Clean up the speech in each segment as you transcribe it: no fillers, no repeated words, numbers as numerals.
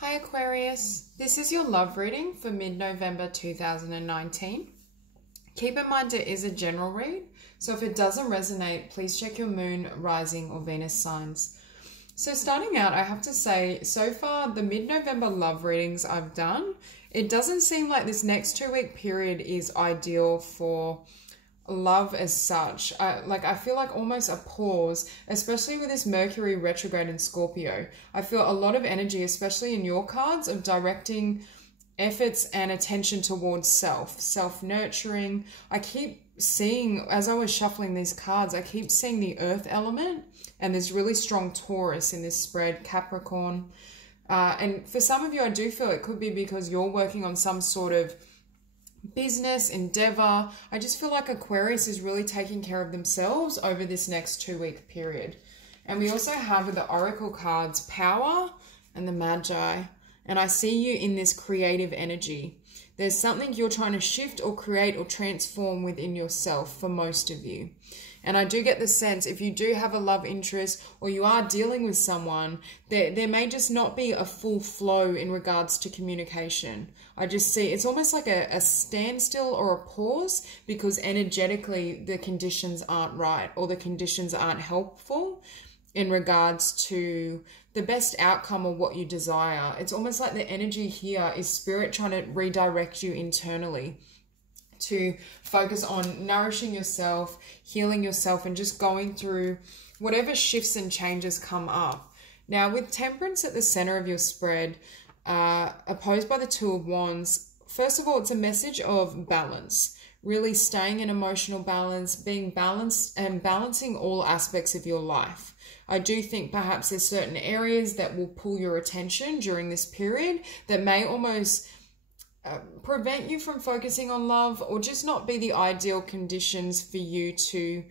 Hi Aquarius, this is your love reading for mid-November 2019. Keep in mind it is a general read, so if it doesn't resonate, please check your moon, rising or Venus signs. So starting out, I have to say, so far the mid-November love readings I've done, it doesn't seem like this next 2-week period is ideal for love as such. I feel like almost a pause, especially with this Mercury retrograde in Scorpio. I feel a lot of energy, especially in your cards, of directing efforts and attention towards self-nurturing. I keep seeing, as I was shuffling these cards, I keep seeing the earth element and this really strong Taurus in this spread, Capricorn. And for some of you, I do feel it could be because you're working on some sort of business endeavor. I just feel like Aquarius is really taking care of themselves over this next 2-week period. And we also have with the oracle cards power and the magi, and I see you in this creative energy. There's something you're trying to shift or create or transform within yourself for most of you. And I do get the sense if you do have a love interest or you are dealing with someone, there may just not be a full flow in regards to communication. I just see it's almost like a standstill or a pause because energetically the conditions aren't right or the conditions aren't helpful in regards to the best outcome of what you desire. It's almost like the energy here is spirit trying to redirect you internally to focus on nourishing yourself, healing yourself, and just going through whatever shifts and changes come up. Now, with Temperance at the center of your spread, opposed by the Two of Wands, first of all, it's a message of balance, really staying in emotional balance, being balanced and balancing all aspects of your life. I do think perhaps there's certain areas that will pull your attention during this period that may almost prevent you from focusing on love or just not be the ideal conditions for you to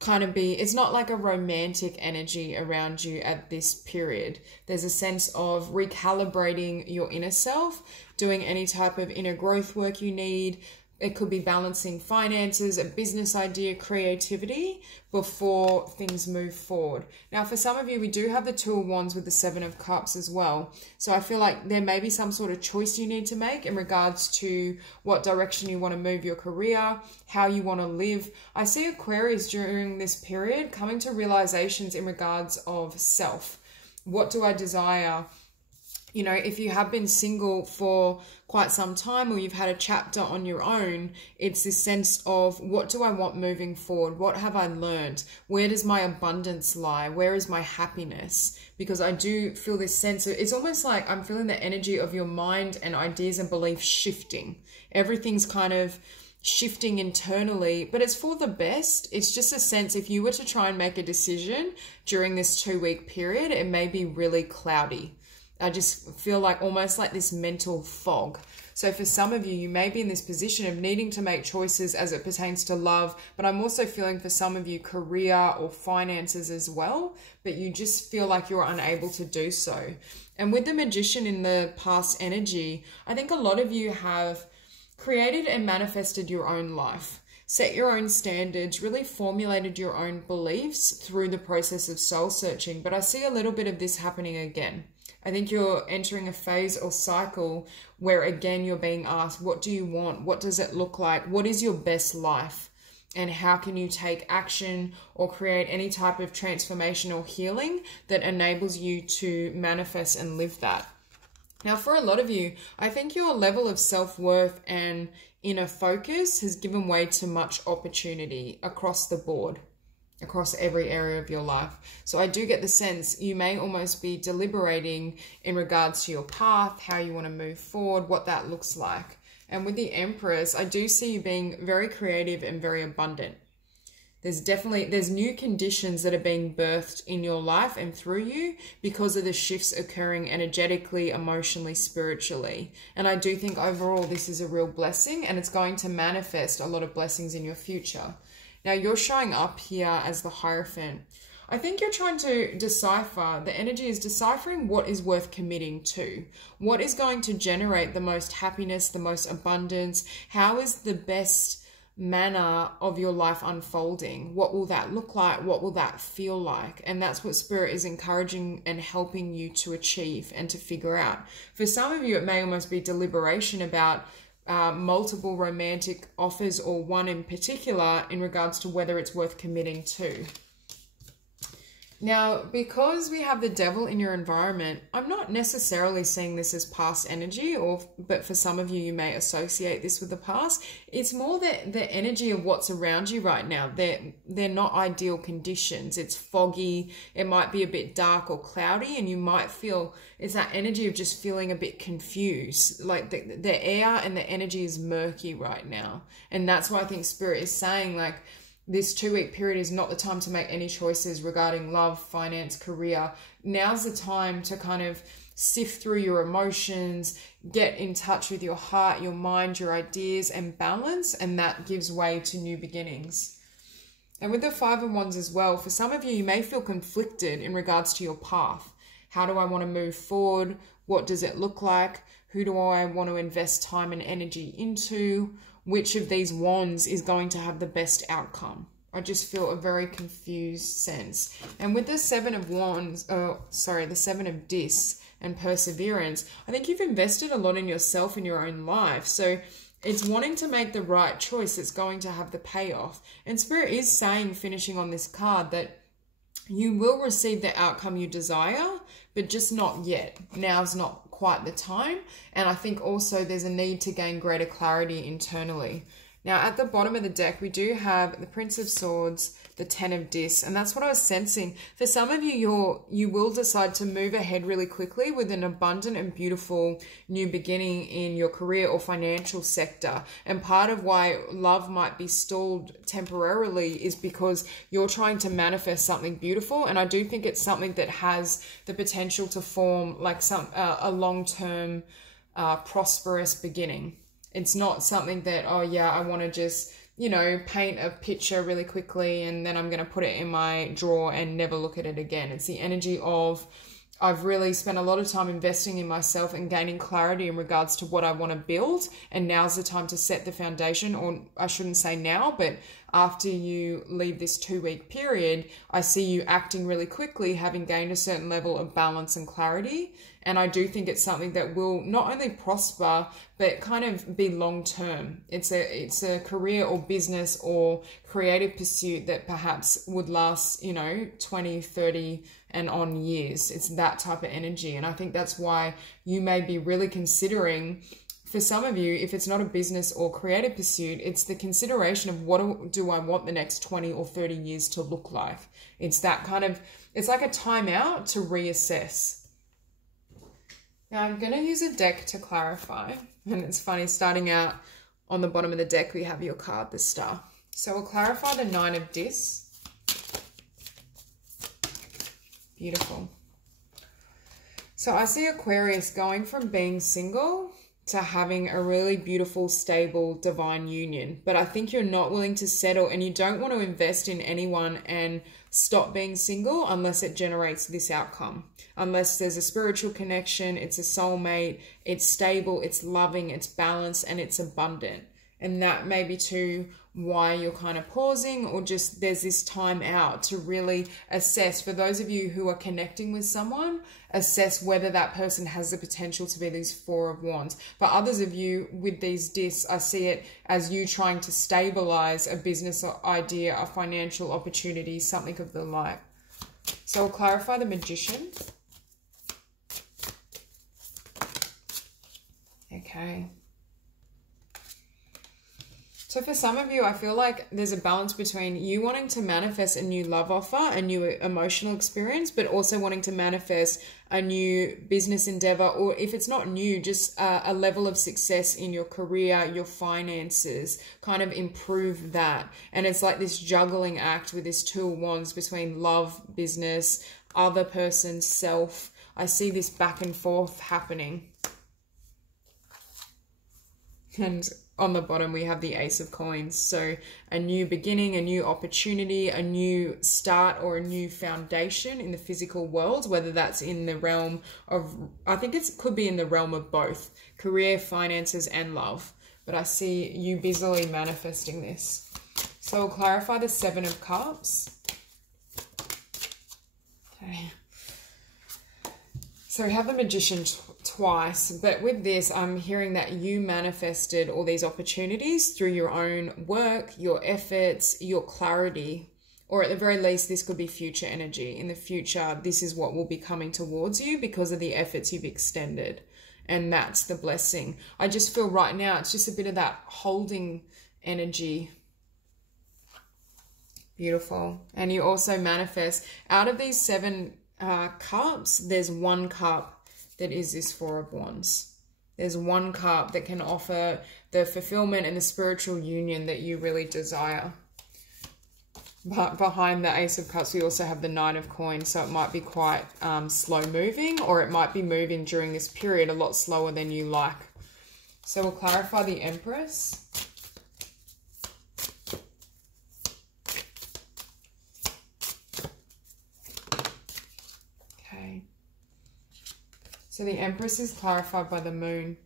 kind of be. It's not like a romantic energy around you at this period. There's a sense of recalibrating your inner self, doing any type of inner growth work you need. It could be balancing finances, a business idea, creativity before things move forward. Now, for some of you, we do have the Two of Wands with the Seven of Cups as well. So I feel like there may be some sort of choice you need to make in regards to what direction you want to move your career, how you want to live. I see Aquarius during this period coming to realizations in regards of self. What do I desire? You know, if you have been single for quite some time or you've had a chapter on your own, it's this sense of what do I want moving forward? What have I learned? Where does my abundance lie? Where is my happiness? Because I do feel this sense of, it's almost like I'm feeling the energy of your mind and ideas and beliefs shifting. Everything's kind of shifting internally, but it's for the best. It's just a sense if you were to try and make a decision during this 2-week period, it may be really cloudy. I just feel like almost like this mental fog. So for some of you, you may be in this position of needing to make choices as it pertains to love, but I'm also feeling for some of you career or finances as well, but you just feel like you're unable to do so. And with the Magician in the past energy, I think a lot of you have created and manifested your own life, set your own standards, really formulated your own beliefs through the process of soul searching. But I see a little bit of this happening again. I think you're entering a phase or cycle where, again, you're being asked, what do you want? What does it look like? What is your best life? And how can you take action or create any type of transformation or healing that enables you to manifest and live that? Now, for a lot of you, I think your level of self-worth and inner focus has given way to much opportunity across the board, across every area of your life. So I do get the sense you may almost be deliberating in regards to your path, how you want to move forward, what that looks like. And with the Empress, I do see you being very creative and very abundant. There's new conditions that are being birthed in your life and through you because of the shifts occurring energetically, emotionally, spiritually. And I do think overall this is a real blessing and it's going to manifest a lot of blessings in your future. Now, you're showing up here as the Hierophant. I think you're trying to decipher, the energy is deciphering what is worth committing to. What is going to generate the most happiness, the most abundance? How is the best manner of your life unfolding. What will that look like? What will that feel like? And that's what Spirit is encouraging and helping you to achieve and to figure out. For some of you, it may almost be deliberation about multiple romantic offers or one in particular in regards to whether it's worth committing to. Now, because we have the devil in your environment, I'm not necessarily seeing this as past energy, but for some of you, you may associate this with the past. It's more the energy of what's around you right now. They're not ideal conditions. It's foggy. It might be a bit dark or cloudy, and you might feel it's that energy of just feeling a bit confused. Like the air and the energy is murky right now. And that's why I think Spirit is saying, like, this 2-week period is not the time to make any choices regarding love, finance, career. Now's the time to kind of sift through your emotions, get in touch with your heart, your mind, your ideas, and balance, and that gives way to new beginnings. And with the 5 of Wands as well, for some of you, you may feel conflicted in regards to your path. How do I want to move forward? What does it look like? Who do I want to invest time and energy into? Which of these wands is going to have the best outcome? I just feel a very confused sense. And with the 7 of Wands, the 7 of Discs and Perseverance, I think you've invested a lot in yourself in your own life. So it's wanting to make the right choice that's going to have the payoff. And Spirit is saying, finishing on this card, that you will receive the outcome you desire, but just not yet. Now's not quite the time. And I think also there's a need to gain greater clarity internally. Now, at the bottom of the deck, we do have the Prince of Swords, the 10 of Discs, and that's what I was sensing. For some of you, you will decide to move ahead really quickly with an abundant and beautiful new beginning in your career or financial sector. And part of why love might be stalled temporarily is because you're trying to manifest something beautiful. And I do think it's something that has the potential to form like a long-term prosperous beginning. It's not something that, oh yeah, I want to just, paint a picture really quickly and then I'm going to put it in my drawer and never look at it again. It's the energy of, I've really spent a lot of time investing in myself and gaining clarity in regards to what I want to build. And now's the time to set the foundation, or I shouldn't say now, but after you leave this 2-week period, I see you acting really quickly, having gained a certain level of balance and clarity. And I do think it's something that will not only prosper, but kind of be long-term. It's a career or business or creative pursuit that perhaps would last, 20, 30 and on years. It's that type of energy. And I think that's why you may be really considering, for some of you, if it's not a business or creative pursuit, it's the consideration of what do I want the next 20 or 30 years to look like. It's that kind of, it's like a timeout to reassess. Now I'm going to use a deck to clarify. And it's funny, starting out on the bottom of the deck, we have your card, the Star. So we'll clarify the 9 of Discs. Beautiful. So I see Aquarius going from being single to having a really beautiful, stable, divine union. But I think you're not willing to settle and you don't want to invest in anyone and stop being single unless it generates this outcome. Unless there's a spiritual connection, it's a soulmate, it's stable, it's loving, it's balanced, and it's abundant. And that may be too why you're kind of pausing, or just there's this time out to really assess. For those of you who are connecting with someone, assess whether that person has the potential to be these 4 of Wands. For others of you with these Discs, I see it as you trying to stabilize a business or idea, a financial opportunity, something of the like. So I'll clarify the Magician. Okay. So for some of you, I feel like there's a balance between you wanting to manifest a new love offer, a new emotional experience, but also wanting to manifest a new business endeavor, or if it's not new, just a level of success in your career, your finances, kind of improve that. And it's like this juggling act with this 2 of Wands between love, business, other person, self. I see this back and forth happening. And on the bottom, we have the Ace of Coins. So a new beginning, a new opportunity, a new start, or a new foundation in the physical world, whether that's in the realm of, I think it could be in the realm of both career, finances, and love. but I see you busily manifesting this. So we'll clarify the Seven of Cups. Okay. So we have the Magician twice, but with this, I'm hearing that you manifested all these opportunities through your own work, your efforts, your clarity, or at the very least, this could be future energy. In the future, this is what will be coming towards you because of the efforts you've extended. And that's the blessing. I just feel right now, it's just a bit of that holding energy. Beautiful. And you also manifest out of these seven cups, there's one cup that is this Four of Wands. There's one cup that can offer the fulfillment and the spiritual union that you really desire. But behind the Ace of Cups, we also have the Nine of Coins, so it might be quite slow moving, or it might be moving during this period a lot slower than you like. So we'll clarify the Empress. Okay. So the Empress is clarified by the Moon.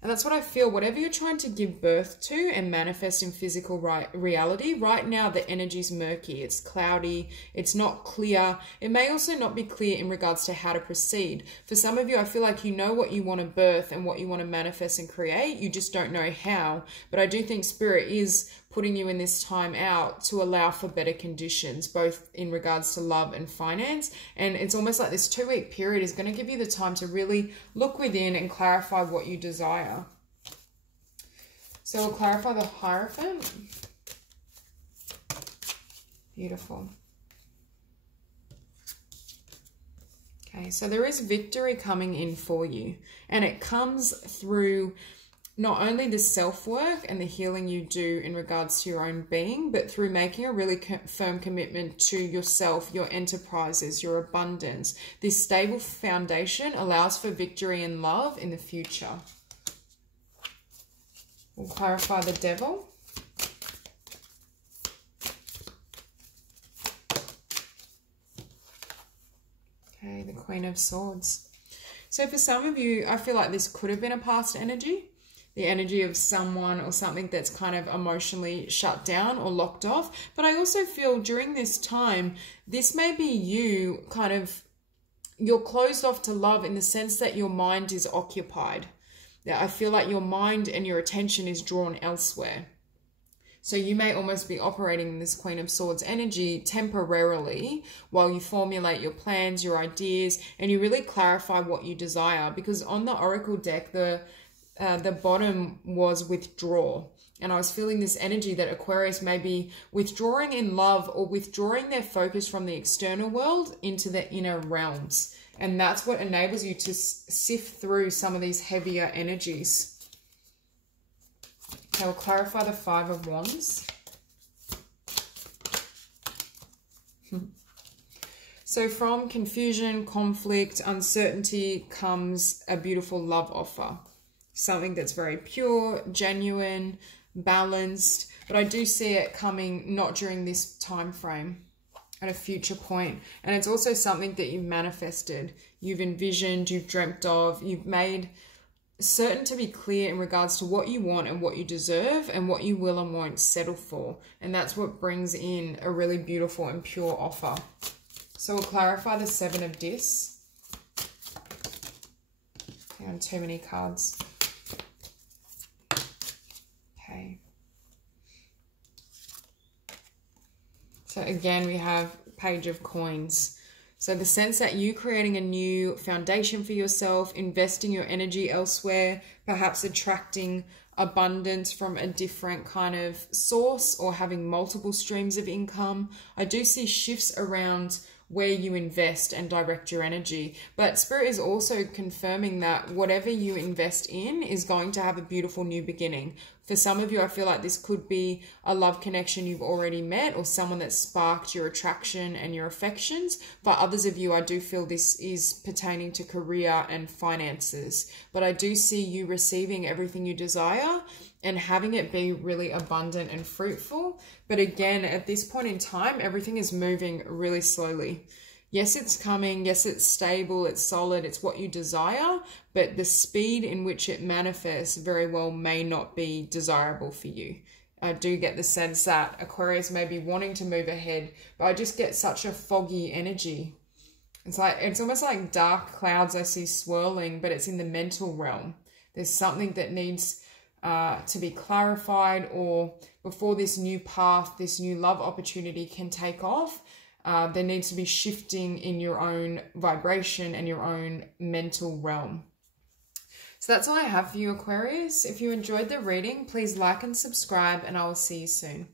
And that's what I feel. Whatever you're trying to give birth to and manifest in physical reality, right now the energy's murky. It's cloudy. It's not clear. It may also not be clear in regards to how to proceed. For some of you, I feel like you know what you want to birth and what you want to manifest and create. You just don't know how. But I do think Spirit is putting you in this time out to allow for better conditions, both in regards to love and finance. And it's almost like this 2-week period is going to give you the time to really look within and clarify what you desire. So we'll clarify the Hierophant. Beautiful. Okay, so there is victory coming in for you, and it comes through not only the self-work and the healing you do in regards to your own being, but through making a really firm commitment to yourself, your enterprises, your abundance. This stable foundation allows for victory and love in the future. We'll clarify the Devil. Okay, the Queen of Swords. So for some of you, I feel like this could have been a past energy. The energy of someone or something that's kind of emotionally shut down or locked off. But I also feel during this time, this may be you kind of, you're closed off to love in the sense that your mind is occupied. I feel like your mind and your attention is drawn elsewhere. So you may almost be operating in this Queen of Swords energy temporarily while you formulate your plans, your ideas, and you really clarify what you desire. Because on the Oracle deck, the bottom was withdraw. And I was feeling this energy that Aquarius may be withdrawing in love or withdrawing their focus from the external world into the inner realms. And that's what enables you to sift through some of these heavier energies. Okay, we'll clarify the Five of Wands. So from confusion, conflict, uncertainty comes a beautiful love offer. Something that's very pure, genuine, balanced. But I do see it coming not during this time frame, at a future point. And it's also something that you've manifested, you've envisioned, you've dreamt of, you've made certain to be clear in regards to what you want and what you deserve and what you will and won't settle for. And that's what brings in a really beautiful and pure offer. So we'll clarify the Seven of Discs. And too many cards. Okay. So again, we have Page of Coins. So the sense that you creating a new foundation for yourself, investing your energy elsewhere, perhaps attracting abundance from a different kind of source or having multiple streams of income. I do see shifts around where you invest and direct your energy. But Spirit is also confirming that whatever you invest in is going to have a beautiful new beginning. For some of you, I feel like this could be a love connection you've already met or someone that sparked your attraction and your affections. For others of you, I do feel this is pertaining to career and finances. But I do see you receiving everything you desire and having it be really abundant and fruitful. But again, at this point in time, everything is moving really slowly. yes, it's coming. Yes, it's stable. It's solid. It's what you desire. But the speed in which it manifests very well may not be desirable for you. I do get the sense that Aquarius may be wanting to move ahead, but I just get such a foggy energy. It's almost like dark clouds I see swirling, but it's in the mental realm. There's something that needs to be clarified, or before this new path, this new love opportunity can take off, there needs to be shifting in your own vibration and your own mental realm. So that's all I have for you, Aquarius. If you enjoyed the reading, please like and subscribe, and I will see you soon.